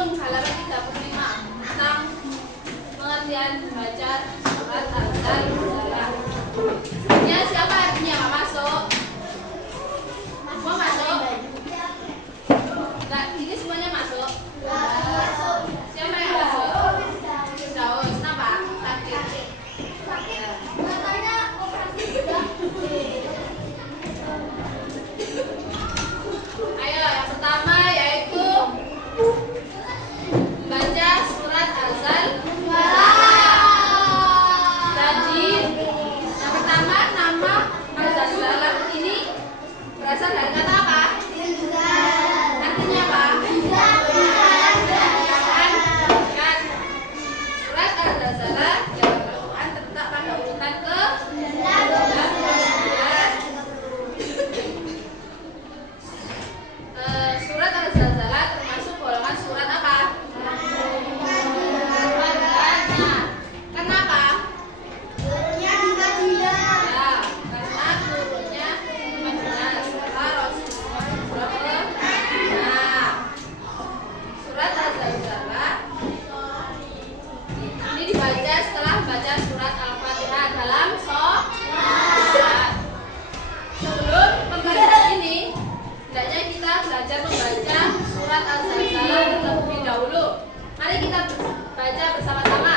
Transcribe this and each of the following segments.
halaman 35 tentang pengertian membaca surat Al-Zalzalah. Ya, siapa artinya Pak masuk? Semua masuk? Enggak, ini semuanya masuk? Siapa yang masuk? Daus, kenapa? Sakit. Katanya operasi bedah. Ayo, yang pertama yaitu baca surat Al-Zalzalah. Jadi, yang pertama nama Al-Zalzalah ini berasal dari kata apa? Artinya apa? Kan surat Al-Zalzalah di Al-Quran terletak pada urutan ke 19. Surat Al-Zalzalah termasuk golongan surat apa? Madaniyah. Kenapa? Ya, karena turunnya Madinah setelah Rasulullah hijrah ke Madinah. Surat Al-Zalzalah ini dibaca setelah baca surat Al-Fatihah dalam sholat. Sebelum pembelajaran ini, hendaknya kita belajar membaca surat Al-Zalzalah terlebih dahulu. Mari kita baca bersama-sama.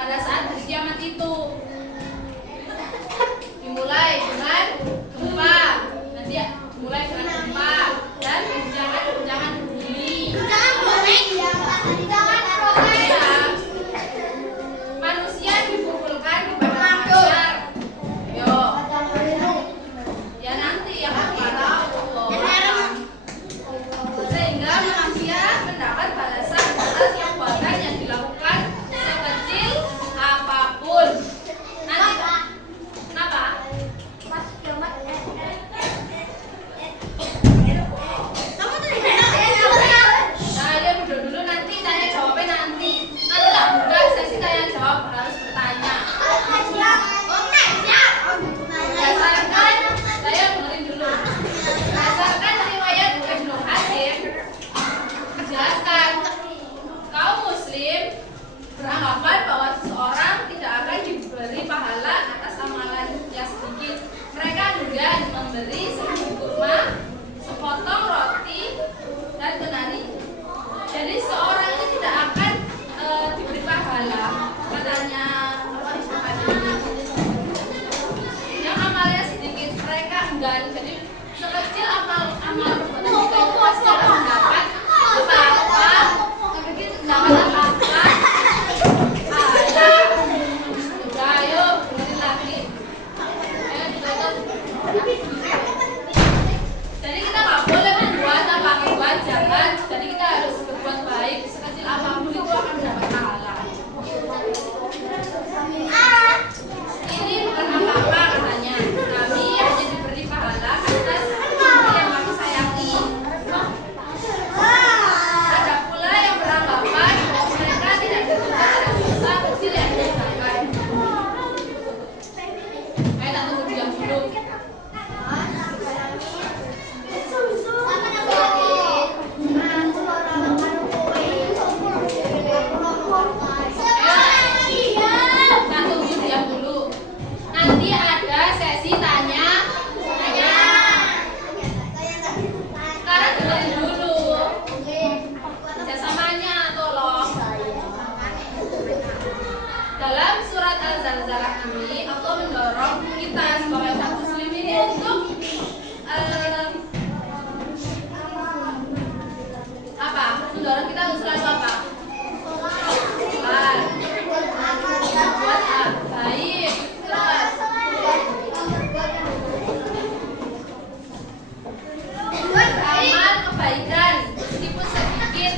pada saat hari kiamat itu. Dimulai dengan gempa, nanti mulai dengan gempa dan guncangan bumi. Manusia dipukulkan kepada mahsyar. Yo, ya nanti yang akan tahu. Sehingga manusia mendapat balasan atas perbuatan yang dilakukan sekecil apapun. Nanti kenapa? Nah, ya dulu nanti tanya jawabnya nanti. Nanti tak buka sesi tanya jawab, harus bertanya. Berdasarkan, saya dengerin dulu. Berdasarkan riwayat Ibnu Hatim, dijelaskan kaum muslim beranggapan bahwa seseorang tidak akan diberi pahala atas amalan yang sedikit. Mereka enggan memberi sebiji kurma, sepotong roti, dan kenari. Jadi seorang itu tidak akan diberi pahala, katanya yang amalnya sedikit. Mereka enggan. Jadi sekecil amal perbuatan kita itu pasti akan mendapat apa-apa, mendapat apa-apa. Ayo, dengerin lagi. Ayo ditutup. Jadi kita nggak boleh membuat apa-apa jahat. Jadi kita harus berbuat baik. Sekecil apapun itu akan mendapat pahala. Ini bukan apa-apa katanya. Kami hanya diberi pahala atas yang kami sayangi. Ada pula yang beranggapan bahwa mereka tidak dituntut atas dosa kecil yang dilakukan. Ayo tak tunggu diam dulu. Nanti ada sesi tanya. Sekarang dengerin dulu. Kerjasamanya tolong. Dalam surat Al-Zalzalah ini, Allah mendorong kita sebagai umat muslim ini untuk apa? Mendorong kita untuk selalu apa? Buat baik. Terus amal kebaikan meskipun sedikit.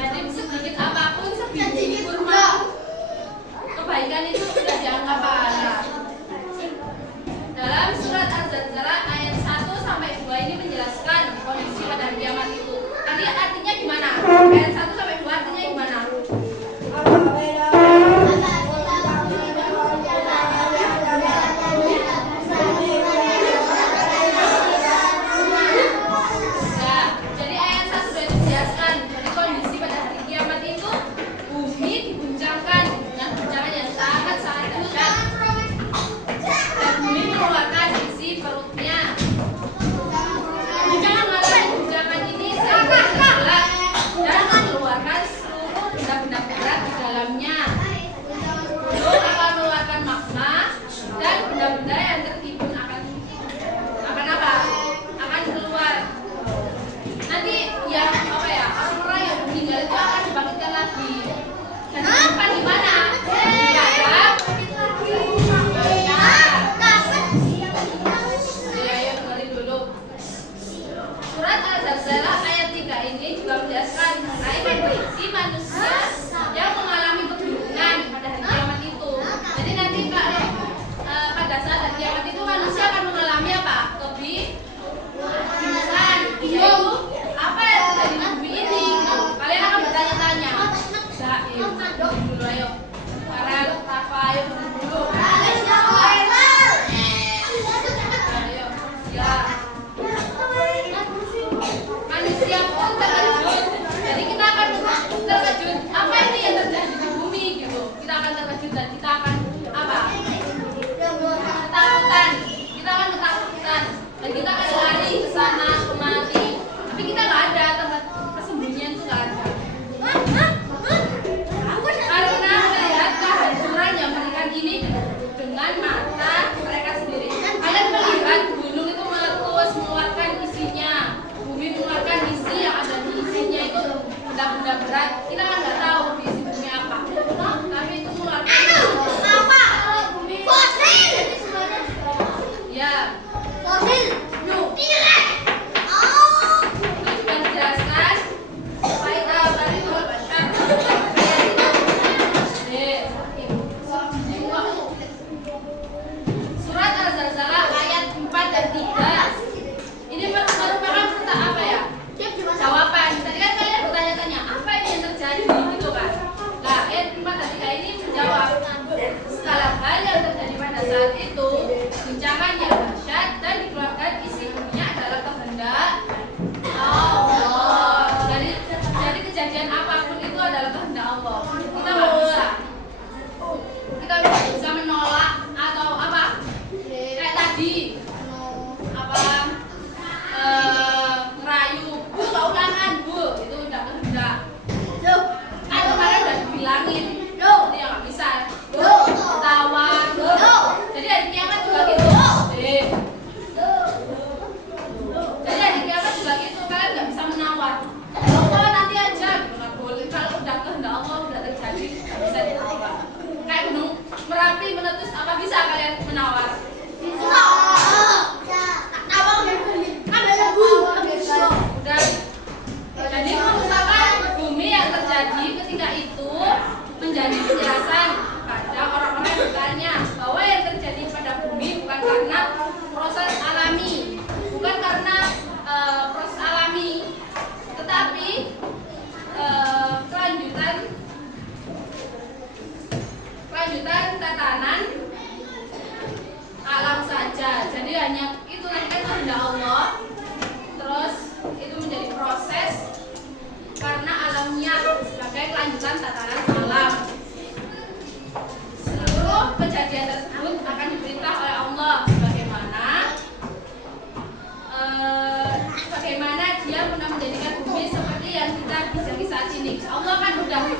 Jadi sedikit apapun, sebiji kurma, kebaikan itu sudah dianggap pahala. Dalam surat Az-Zalzalah ayat 1-2 ini menjelaskan kondisi pada hari kiamat itu. Tadi artinya gimana? Ayat 1-2 artinya gimana? Jadi ayat 1 sudah dijelaskan. Jadi kondisi pada hari kiamat itu bumi diguncangkan dengan guncangan yang sangat-sangat dahsyat. Dan bumi mengeluarkan isi perutnya. Guncangan ini sangat berat dan mengeluarkan seluruh benda-benda berat di dalamnya. Belum akan mengeluarkan magma dan benda-benda yang tertimbun akan apa? Akan keluar. Nanti yang orang-orang yang meninggal itu akan dibangkitkan lagi. Dan tempat di mana? Ayo dengerin dulu. Surat Al-Zalzalah ayat 3 ini juga menjelaskan mengenai kondisi manusia yang mengalami kebingungan pada hari kiamat itu. Jadi nanti pada saat hari kiamat itu manusia akan mengalami apa? Kebingungan. Yaitu apa yang terjadi di bumi ini? Kalian akan bertanya-tanya. Dulu ayo. Farel, Rafa, ayo dulu. Ayo, ya. Manusia pun terkejut. Jadi kita akan terkejut. Apa ini yang terjadi di bumi gitu? Kita akan terkejut dan kita akan apa? Ketakutan. Kita akan ketakutan dan kita akan lari ke sana kemari. Tapi kita nggak ada tempat persembunyian, itu nggak ada. Karena yang terjadi pada saat itu, guncangan yang dahsyat dan dikeluarkan isi bumi adalah kehendak Allah. Jadi kejadian apapun itu adalah kehendak Allah. Kita nggak bisa menolak atau apa? Kayak tadi apa? Ngerayu, bu nggak ulangan bu, itu udah kehendak. Kan kemarin udah dibilangin, jadi ya nggak bisa. Ketawa, jadi hari kiamat juga gitu. Jadi hari kiamat juga gitu, kalian nggak bisa menawar. Allah nanti aja, nggak boleh. Kalau udah kehendak Allah udah terjadi, nggak bisa ditawar. Kayak gunung Merapi meletus, apa bisa kalian menawar? Udah. Jadi merupakan bumi yang terjadi ketika itu menjadi penjelasan pada orang-orang yang bertanya bahwa yang terjadi pada bumi bukan karena proses alami, bukan karena proses alami, tetapi kelanjutan tatanan alam saja. Jadi hanya itu kan kehendak Allah. Terus itu menjadi proses karena alamnya sebagai kelanjutan tatanan alam. Seluruh kejadian tersebut akan diperintah oleh Allah bagaimana Dia pernah menjadikan bumi seperti yang kita bijangi saat ini. Allah kan udah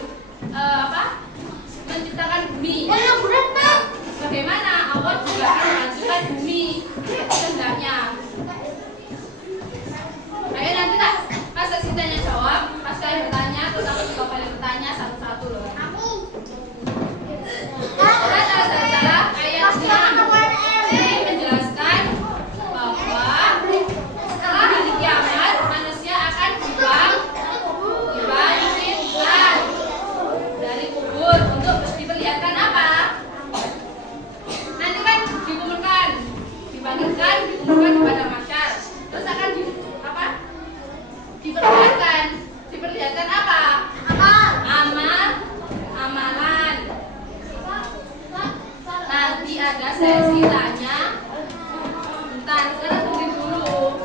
menciptakan bumi. Bagaimana Allah juga akan menghancurkan bumi kehendaknya. Ayo nanti tak pas sesi tanya jawab, pas kalian bertanya terus aku juga kalian bertanya satu-satu loh. Surat Al-Zalzalah ayat 6 ini menjelaskan bahwa setelah hari kiamat manusia akan dibangkitkan dari kubur untuk diperlihatkan apa? Nanti kan dibangkitkan kepada masyarakat, terus akan diperlihatkan apa? Amalan. Nanti ada sesi tanya. Bentar, sekarang tungguin dulu.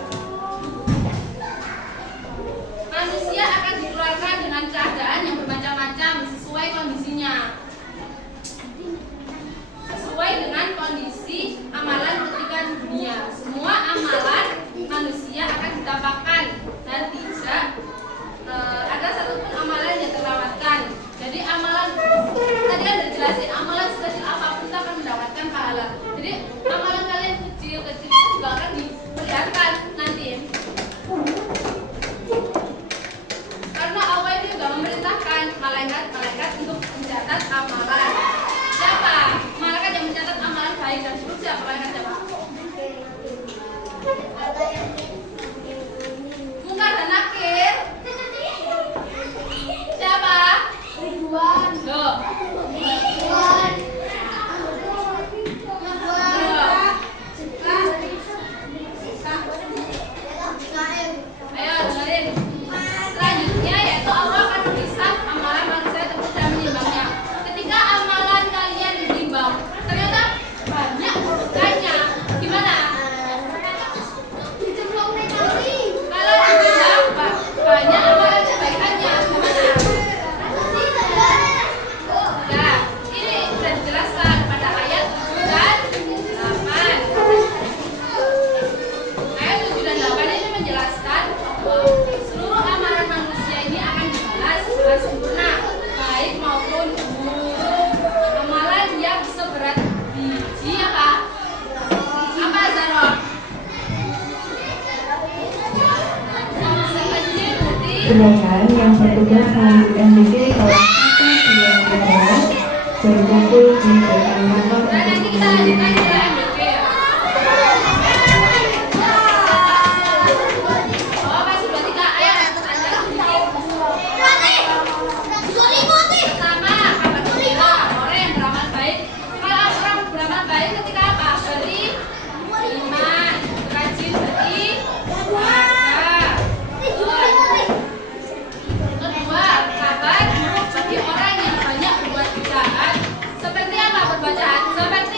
Manusia akan dikeluarkan dengan keadaan yang bermacam-macam sesuai kondisinya. Sesuai dengan kondisi amalan ketika di dunia. Semua amalan manusia akan ditampakkan dan tidak ada satupun amalan yang terlewatkan. Jadi amalan tadi kan udah jelasin, amalan sekecil apapun kita akan mendapatkan pahala. Jadi amalan kalian kecil-kecil itu juga akan diperlihatkan nanti. Karena Allah itu juga memerintahkan malaikat untuk mencatat amalan. Siapa? Malaikat yang mencatat amalan baik dan buruk siapa? Malaikat siapa? Mungkar dan Nakir. Siapa? Ridwan. Loh. Ayo dengerin. Selanjutnya yaitu Allah akan memisah amalan manusia tersebut dan menimbangnya. Ketika amalan kalian ditimbang, ternyata banyak keburukannya. Gimana? Kalau ditimbang banyak amalan kebaikannya, gimana? Nah, ini sudah dijelaskan pada ayat 7 dan 8. Ayat 7 dan 8 ini menjelaskan bahwa seluruh amalan manusia ini akan dibalas secara sempurna, baik maupun buruk. Amalan yang seberat biji apa? Apa Zara? Sekecil putih. Sedangkan yang bertugas melanjutkan zikir kelas 1, 2, 3 berkumpul di depan kantor Nah, nanti kita lanjutkan di dalam zikir. Oh, masih 23. Ayo lanjut zikir. Pertama, kabar gembira, orang yang beramal baik. Kalau orang beramal baik ketika apa? Beriman, rajin beribadah. Kedua, kabar buruk bagi orang yang banyak berbuat jahat. Seperti apa berbuat jahat? Seperti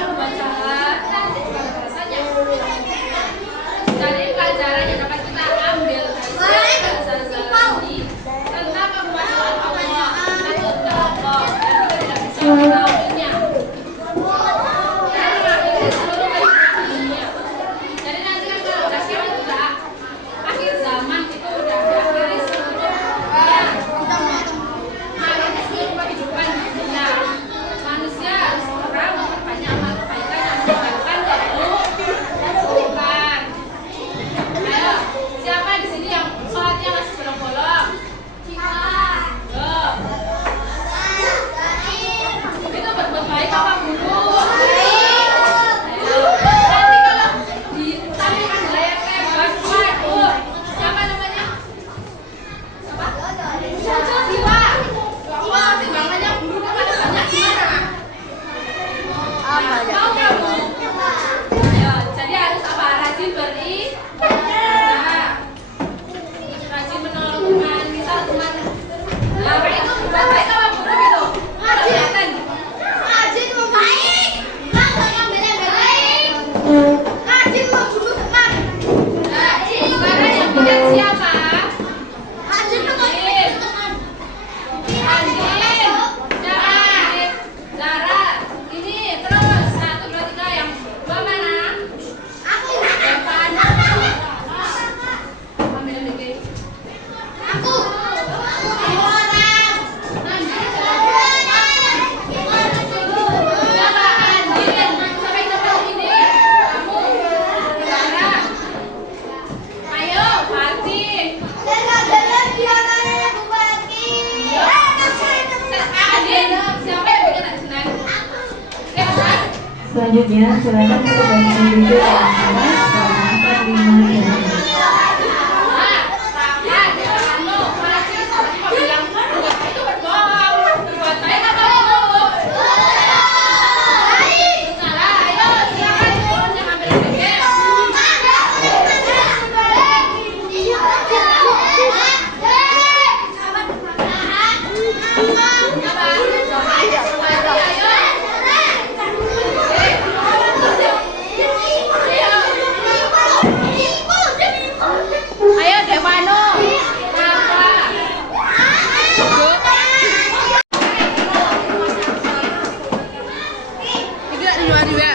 pembacaan bahasanya. Jadi pelajaran yang dapat kita ambil dari Zalzal ini tentang pembacaan Allah atau Allah dan kita tidak bisa mengetahuinya. Dan mengakhiri seluruh kehidupan dunia. Jadi nanti kan kalau udah kiamat juga akhir zaman itu udah diakhiri seluruh kehidupan dunia. Manusia harus orang memperbanyak amal kebaikan yang meninggalkan keburukan. Ayo, siapa di sini yang sholatnya masih bolong-bolong? Loh. Itu berbuat baik apa buruk? Ayo. Nanti kalau ditampilkan di layar lebar, waduh, siapa namanya? Siapa? Jiwa. Wah, timbangannya buruk kepada banyak gimana? Mau kamu? Ayo, jadi harus apa? Rajin beribadah, rajin menolong teman kita, teman. Apa itu berbuat baik apa buruk itu? Kelihatan. Rajin membaik, kalau yang baik, rajin membunuh teman, Sekarang yang bikin siapa? rajin membaik teman. Andin. Siapa? Zara. Ini terus 1, 2, 3 yang dua mana? Aku, Depan. Ambil lagi. aku, orang. Siapa? Andin. Sampai depan ini. Kamu. Zara. Ayo, Fatih. Jalan-jalan biaranya yang berbagi. Andin. Siapa yang bikin ajaran? Siapa? Selanjutnya, silakan kepada duduk kelas 4, 5, dan 6. Ayo Dewano. Rafa. Tidak di luar juga.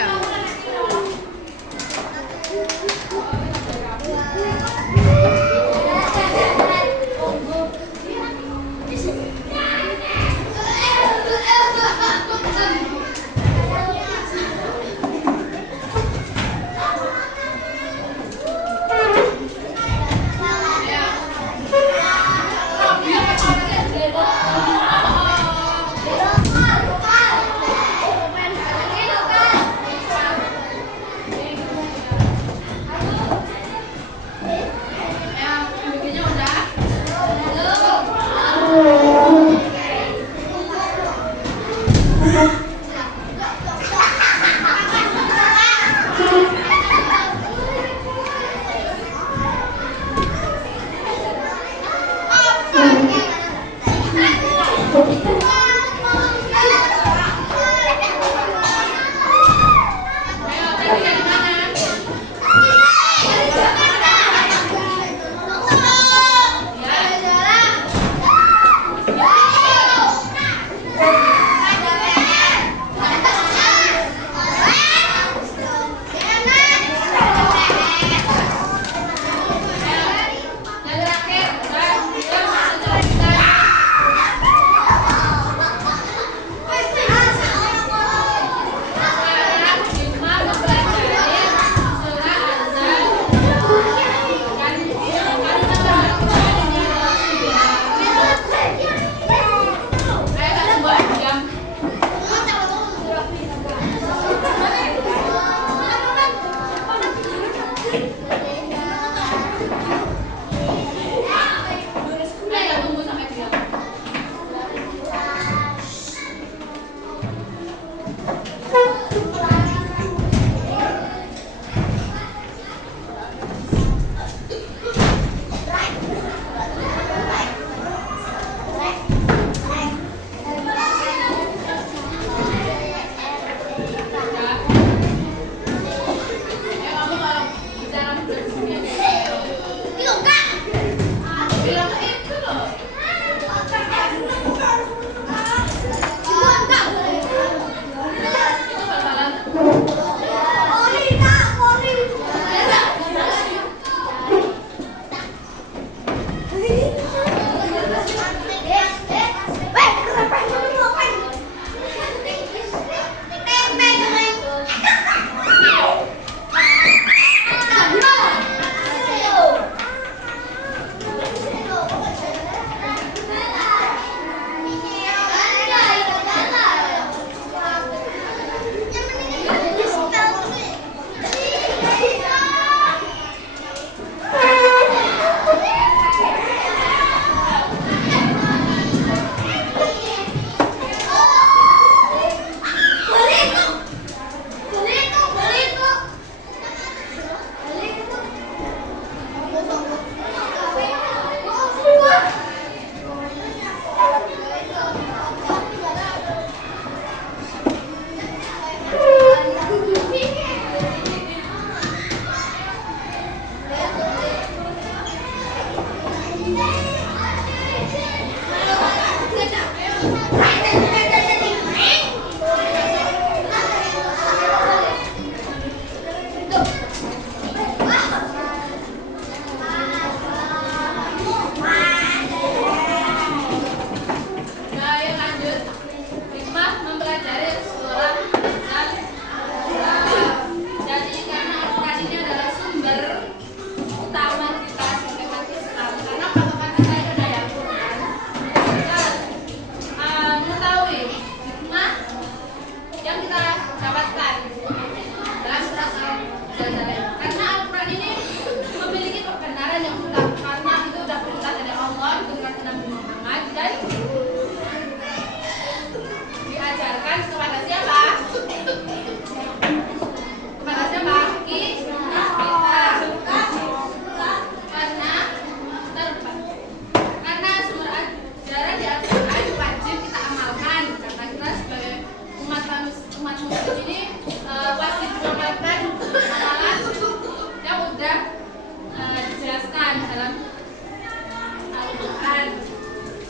Al-Quran.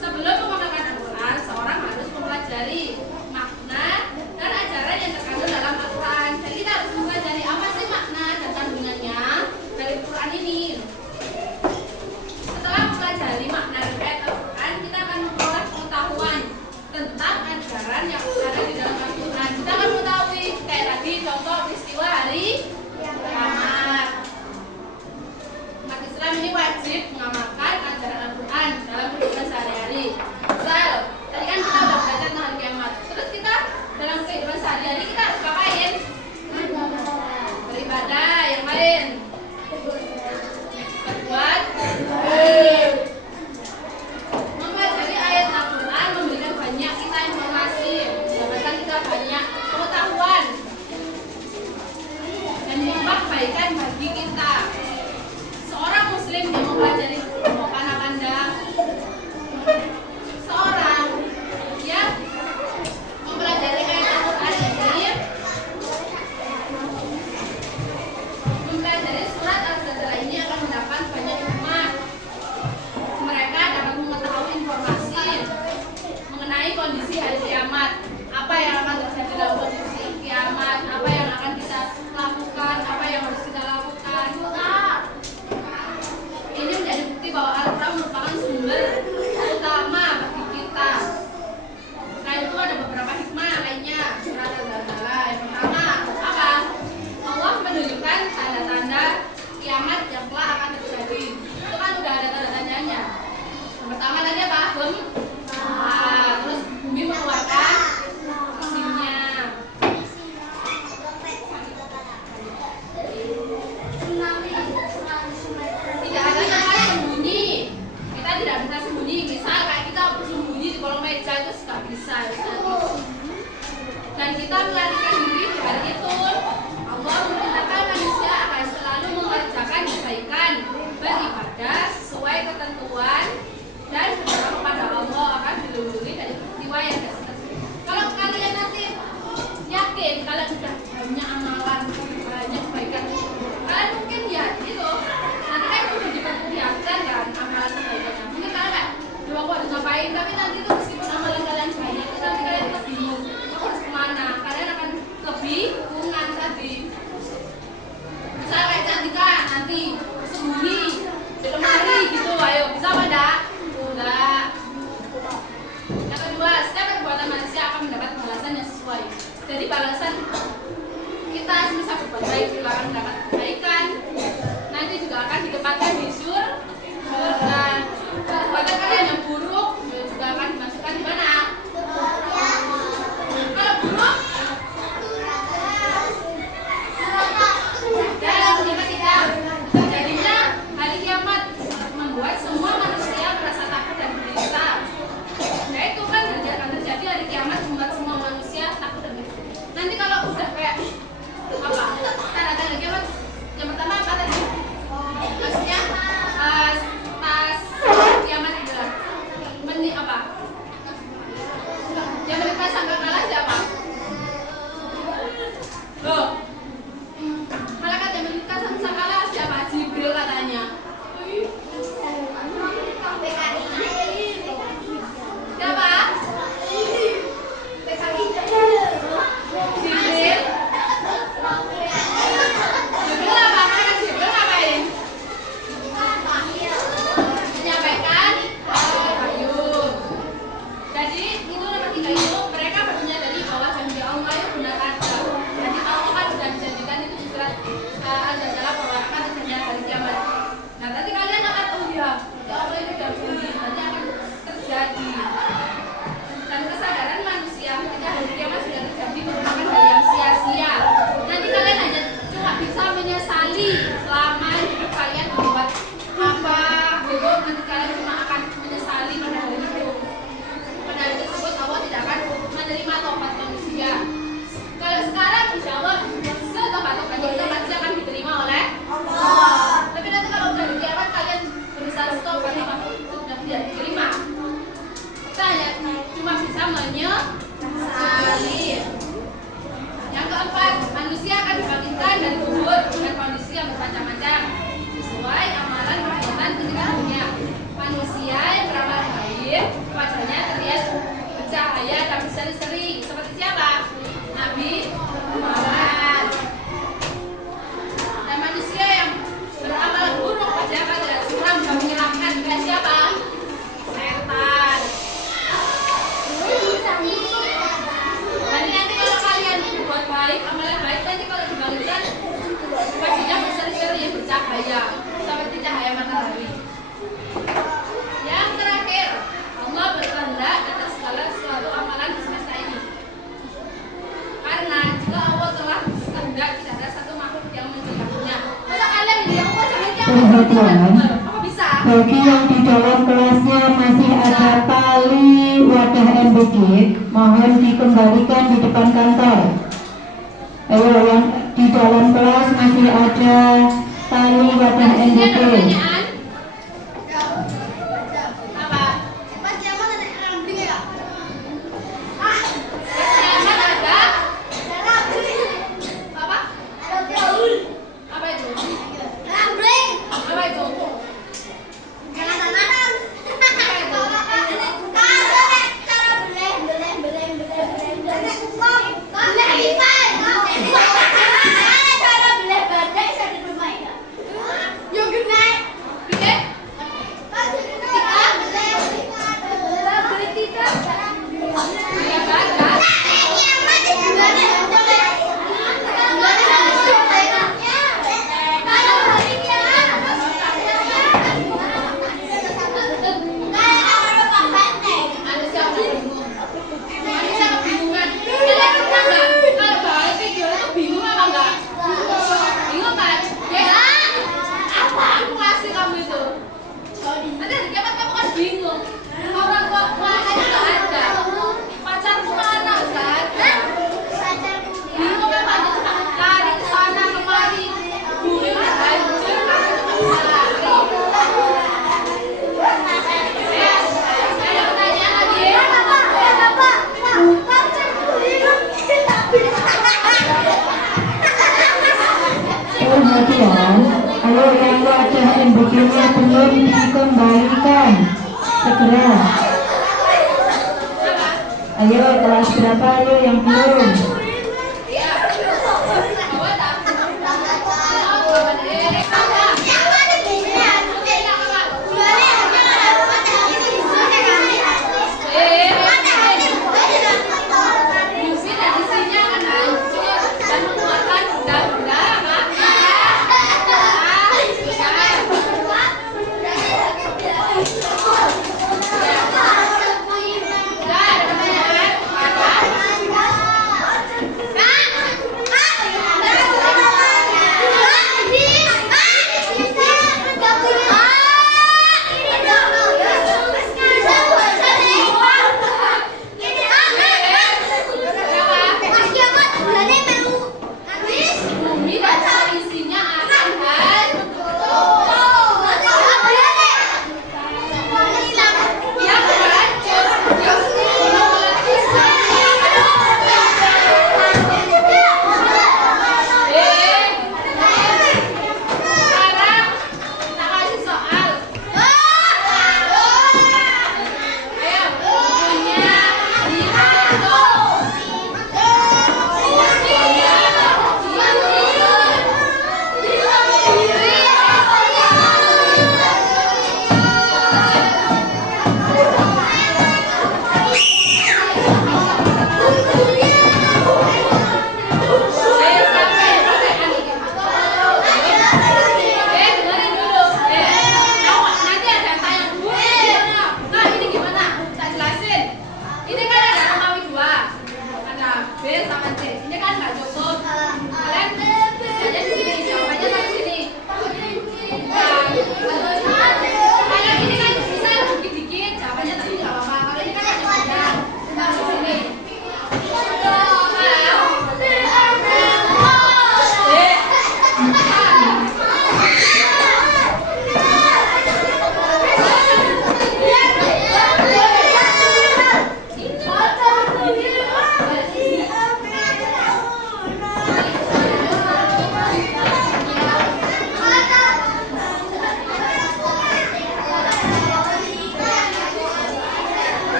Sebelum mengamalkan Al-Quran, seorang harus mempelajari makna dan ajaran yang terkandung dalam Al-Quran. Jadi kita harus mempelajari apa sih makna dan kandungannya dari Al-Quran ini. Setelah mempelajari makna dan ayat Al-Quran, kita akan memperoleh pengetahuan tentang ajaran yang ada di dalam Al-Quran. Kita akan mengetahui kayak tadi contoh peristiwa hari kiamat. Umat Islam ini wajib mengamalkan ajaran Al-Quran dalam kehidupan sehari-hari. Misal, tadi kan kita udah belajar tentang hari kiamat. Terus kita dalam kehidupan sehari-hari kita harus ngapain? Beribadah. Yang lain berbuat baik. Mempelajari ayat Al-Quran memberikan banyak kita informasi, mendapatkan kita banyak pengetahuan dan membuat kebaikan bagi kita. Seorang muslim yang mempelajari anak-anda, seorang yang mempelajari ayat Al-Quran ini, mempelajari surat Al-Zalzalah ini akan mendapat banyak hikmah. Mereka dapat mengetahui informasi mengenai kondisi hari kiamat, apa yang akan terjadi dalam kondisi kiamat, apa yang akan kita lakukan, apa yang harus kita lakukan. Ini menjadi bukti bahwa Al-Quran merupakan sumber utama bagi kita. Selain itu ada beberapa hikmah lainnya. Surat Al-Zalzalah yang pertama apa? Allah menunjukkan tanda-tanda kiamat yang telah akan terjadi. Itu kan udah ada tanda-tandanya. Yang pertama tadi apa? Terus bumi mengeluarkan isimnya. Tidak ada tempat sembunyi. Kita tidak bisa sembunyi. Misal kayak kita sembunyi di kolong meja itu nggak bisa. Dan kita melarikan diri di hari itu. Allah memerintahkan manusia akan selalu mengerjakan kebaikan, beribadah sesuai ketentuan dan berdoa kepada Allah akan dilindungi dari peristiwa yang tidak terjadi. Kalau kalian nanti yakin kalian sudah banyak amalan, banyak kebaikan, kalian mungkin ya gitu. Nanti kan udah diperlihatkan kan amalan kebaikannya. Mungkin kalian kayak, "Duh, aku harus ngapain?" Tapi nanti tuh meskipun amalan kalian banyak, itu nanti kalian tetap bingung. Aku harus kemana? Kalian akan kebingungan tadi. Misal kayak Cantika nanti sembunyi di lemari gitu, ayo bisa apa enggak? Enggak. Yang kedua, setiap perbuatan manusia akan mendapat balasan yang sesuai. Jadi balasan kita bisa berbuat baik juga akan mendapat kebaikan. Nanti juga akan ditempatkan di surga. Perbuatan kalian yang buruk juga akan dimasukkan di mana? Kalau buruk, dan yang ketiga, terjadinya hari kiamat membuat semua manusia merasa takut dan gelisah. Ya itu kan akan terjadi hari kiamat membuat semua manusia takut dan gelisah. Nanti kalau udah kayak apa? Tanda-tanda kiamat yang pertama apa tadi? Maksudnya pas kiamat adalah apa? Yang mereka sangka kalah siapa? Loh, malaikat yang mereka sangka kalah siapa? Jibril katanya. Siapa? Jibril. Jibril apa? Malaikat Jibril ngapain? Menyampaikan wahyu. Jadi itu nomor 3 itu mereka baru menyadari bahwa janji Allah itu benar ada. Jadi Allah kan sudah menjanjikan itu di surat Al-Zalzalah bahwa akan terjadi hari kiamat. Nah nanti kalian akan ya Allah itu sudah janji, nanti akan terjadi. Dan kesadaran manusia ketika hari kiamat sudah terjadi merupakan hal yang sia-sia. Nanti kalian hanya cuma bisa menyesali selama hidup kalian membuat apa gitu. Nanti kalian cuma akan menyesali pada hari itu. Pada hari tersebut Allah tidak akan menerima taubat manusia. Kalau sekarang insya Allah setobat-tobat kita pasti akan diterima oleh Allah. Tapi nanti kalau udah di kiamat kalian berusaha stop karena sudah tidak diterima, kita hanya cuma bisa menyesali. Yang keempat, manusia akan dibangkitkan dari kubur dengan kondisi yang bermacam-macam sesuai amalan perbuatan ketika dunia. Manusia yang beramal berseri-seri seperti siapa? Nabi Muhammad. Dan manusia yang beramal buruk pejabat dan suram dan menyenangkan kayak siapa? Setan. Nanti kalau kalian buat baik, amalan baik, nanti kalau dibagikan wajahnya berseri-seri yang bercahaya seperti cahaya matahari. Yang terakhir, Allah berkehendak atas segala sesuatu amalan di semesta ini. Karena jika Allah telah berkehendak, tidak ada satu makhluk yang mencegahnya. Masa kalian ini yang Allah Perhatian. apa bisa? Bagi yang di dalam kelasnya masih ada tali wadah MBG, mohon dikembalikan di depan kantor. Ayo, yang di dalam kelas masih ada tali wadah Ada MBG. pertanyaan? Apa? Pas zaman ada rambling ya? Pertanyaan ada? Rambling. Apa? Ada gaul. Apa itu? Rambling. Apa itu? Jangan tanaman. Oke? Ya, baca. Manusia bingung. Manusia kebingungan. Kalian pernah nggak kalau bahas video itu bingung apa enggak? Bingung kan? Ya. Apa aku ngasih kamu itu? Nanti hari kiamat kamu kan bingung. Orang tua aja nggak ada. Pacarku mana Ustaz? Bingung apa? Dia cuma lari ke sana kemari. Bumi udah hancur, kamu cuma bisa lari. Ya, ada pertanyaan lagi? Perhatian, ayo yang wadah MBG-nya belum dikembalikan, segera. Apa? Ayo kelas berapa ayo yang belum? Iya. Bawa tak? Oh, bawa deh. Fungsi dan isinya akan hancur dan mengeluarkan benda-benda apa? Ada pertanyaan? Apa?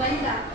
wanita.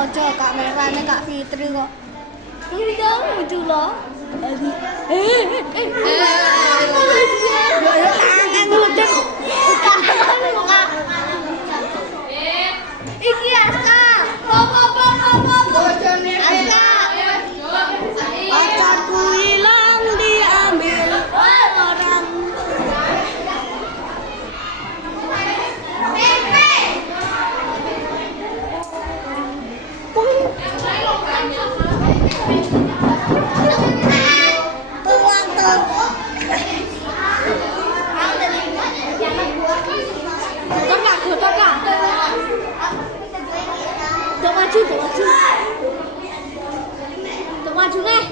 Ojo kamerane Kak Fitri kok. Ini dong itu loh. Iki Aska. Apa? Aska. Pacarku hilang diambil orang. Tuh maju nih.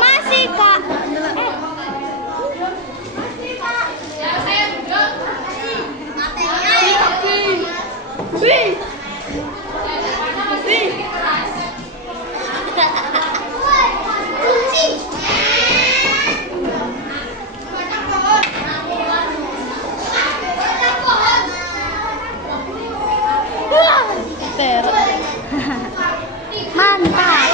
Masih kak. Ya, saya duduk. Mantap.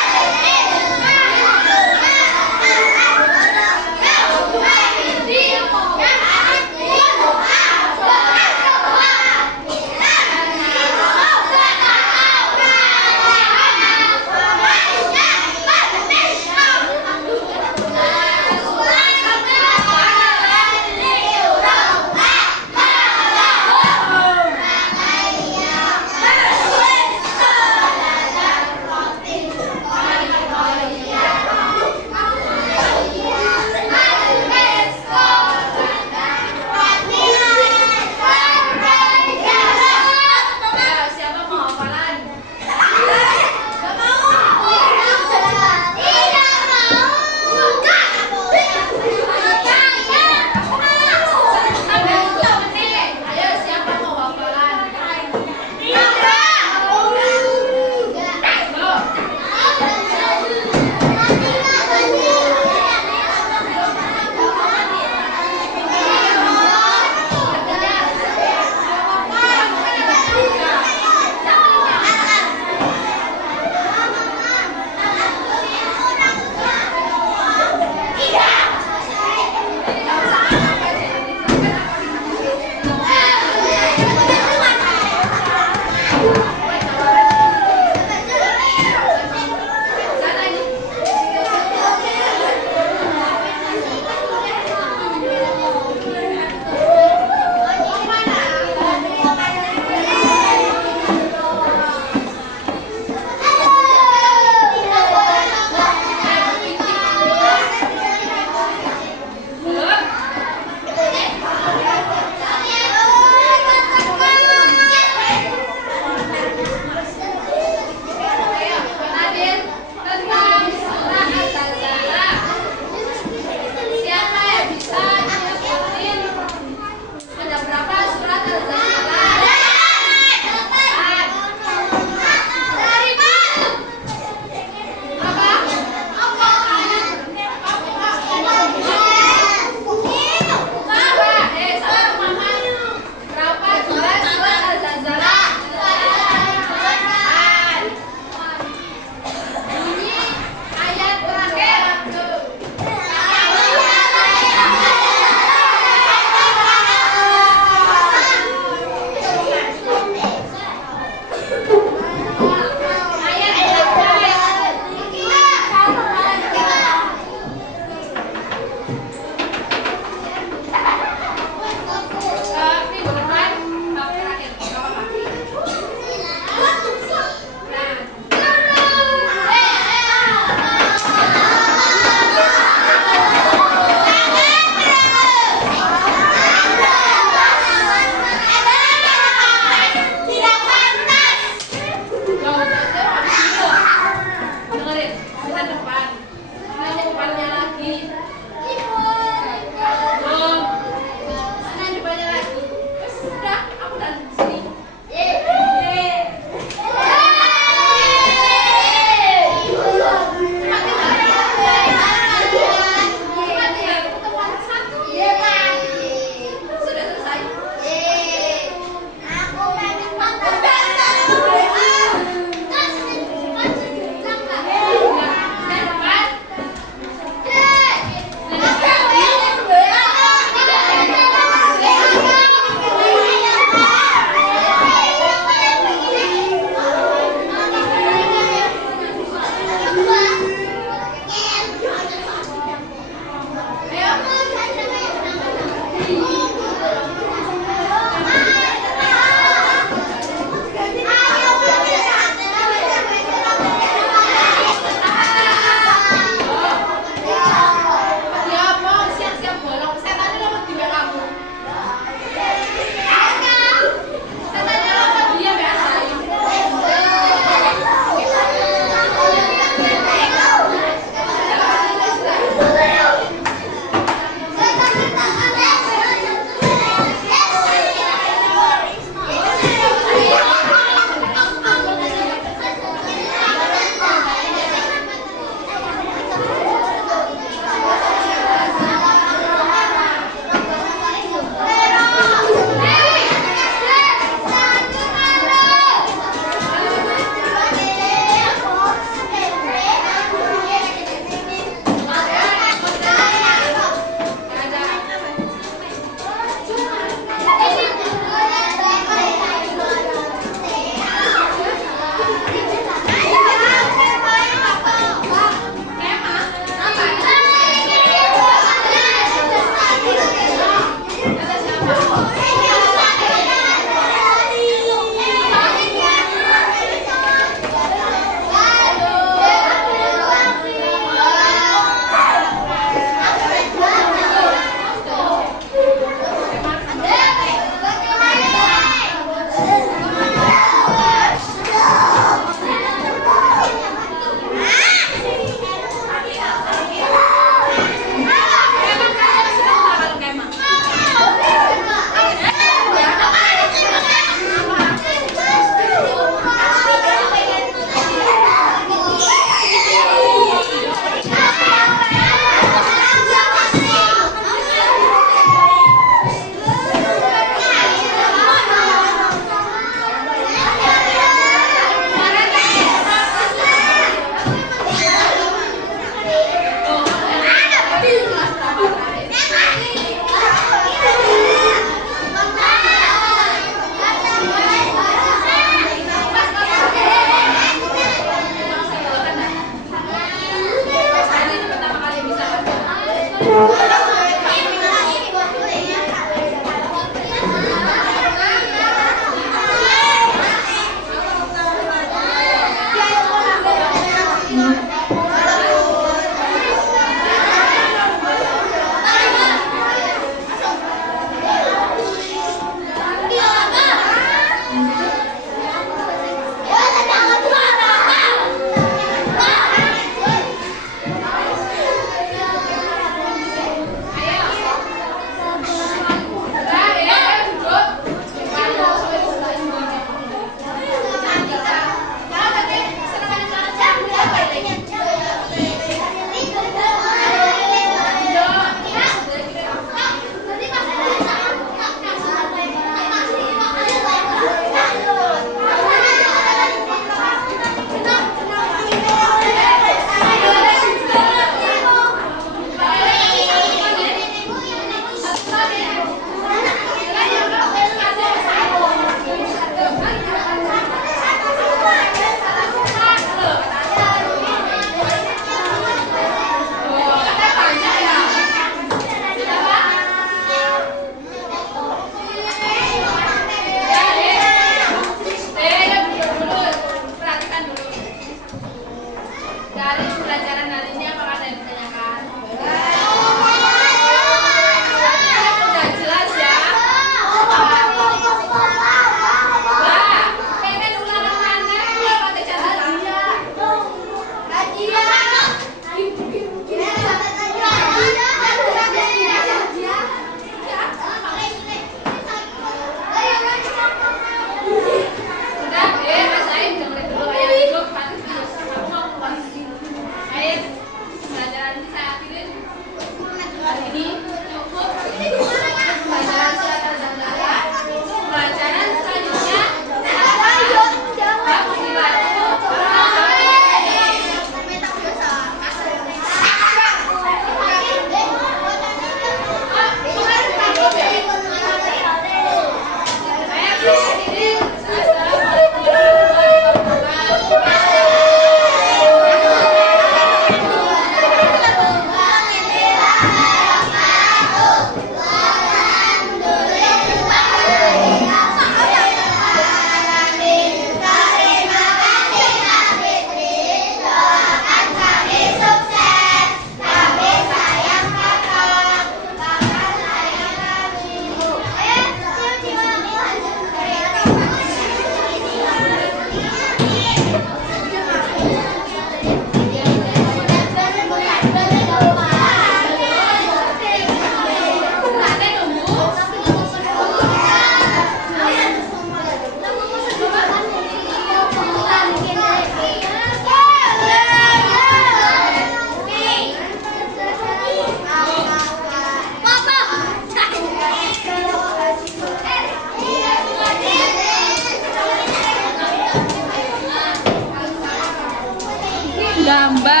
tambah